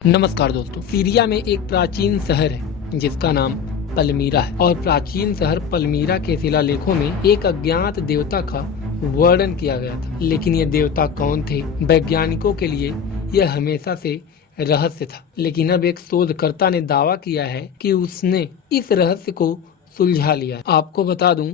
नमस्कार दोस्तों, सीरिया में एक प्राचीन शहर है जिसका नाम पलमीरा है और प्राचीन शहर पलमीरा के शिलालेखों में एक अज्ञात देवता का वर्णन किया गया था। लेकिन ये देवता कौन थे, वैज्ञानिकों के लिए यह हमेशा से रहस्य था। लेकिन अब एक शोधकर्ता ने दावा किया है कि उसने इस रहस्य को सुलझा लिया है। आपको बता दूं,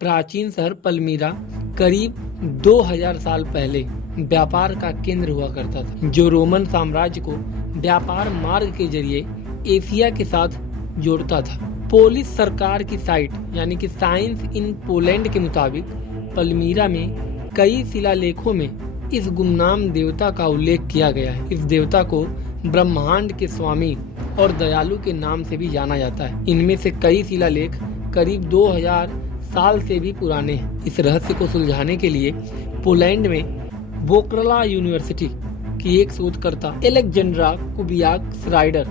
प्राचीन शहर पलमीरा करीब 2000 साल पहले व्यापार का केंद्र हुआ करता था, जो रोमन साम्राज्य को व्यापार मार्ग के जरिए एशिया के साथ जोड़ता था। पोलिश सरकार की साइट यानी कि साइंस इन पोलैंड के मुताबिक पलमीरा में कई शिलालेखों में इस गुमनाम देवता का उल्लेख किया गया है। इस देवता को ब्रह्मांड के स्वामी और दयालु के नाम से भी जाना जाता है। इनमें से कई शिलालेख करीब 2000 साल से भी पुराने हैं। इस रहस्य को सुलझाने के लिए पोलैंड में वोक्रला यूनिवर्सिटी की एक शोधकर्ता एलेक्जेंड्रा कुबियाक श्राइडर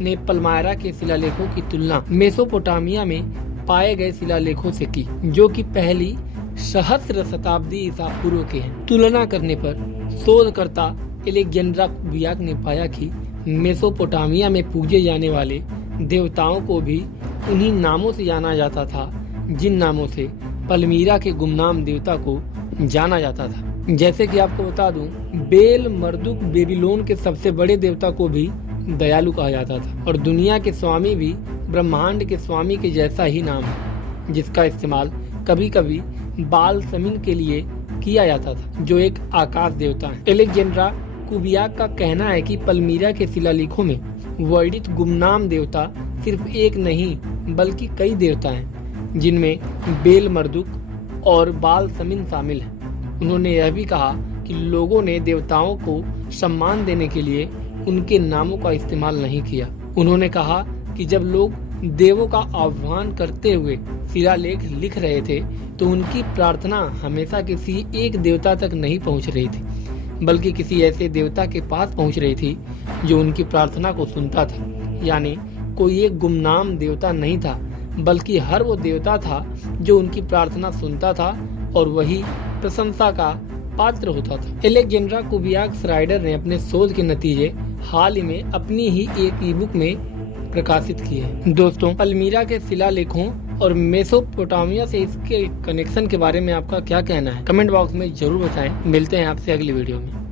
ने पलमायरा के शिलालेखों की तुलना मेसोपोटामिया में पाए गए शिलालेखों से की, जो कि पहली सहस्त्र शताब्दी ईसा पूर्व के हैं। तुलना करने पर शोधकर्ता एलेक्जेंड्रा कुबियाक ने पाया कि मेसोपोटामिया में पूजे जाने वाले देवताओं को भी उन्हीं नामों से जाना जाता था जिन नामों से पलमीरा के गुमनाम देवता को जाना जाता था। जैसे कि आपको बता दूं, बेल मर्दुक बेबीलोन के सबसे बड़े देवता को भी दयालु कहा जाता था और दुनिया के स्वामी भी ब्रह्मांड के स्वामी के जैसा ही नाम है, जिसका इस्तेमाल कभी कभी बाल समिन के लिए किया जाता था, जो एक आकाश देवता है। एलेक्जेंड्रा कुबियाक का कहना है कि पलमीरा के शिलालेखों में वर्णित गुमनाम देवता सिर्फ एक नहीं बल्कि कई देवता हैं, जिनमें बेल मर्दुक और बाल समिन शामिल है। उन्होंने यह भी कहा कि लोगों ने देवताओं को सम्मान देने के लिए उनके नामों का इस्तेमाल नहीं किया। उन्होंने कहा कि जब लोग देवों का आह्वान करते हुए शिलालेख लिख रहे थे तो उनकी प्रार्थना हमेशा किसी एक देवता तक नहीं पहुंच रही थी, बल्कि किसी ऐसे देवता के पास पहुंच रही थी जो उनकी प्रार्थना को सुनता था। यानी कोई एक गुमनाम देवता नहीं था, बल्कि हर वो देवता था जो उनकी प्रार्थना सुनता था और वही प्रशंसा का पात्र होता था। एलेक्जेंड्रा कुबियाक श्राइडर ने अपने शोध के नतीजे हाल ही में अपनी ही एक ईबुक में प्रकाशित किए हैं। दोस्तों, पलमीरा के शिलालेखों और मेसोपोटामिया से इसके कनेक्शन के बारे में आपका क्या कहना है? कमेंट बॉक्स में जरूर बताएं। मिलते हैं आपसे अगली वीडियो में।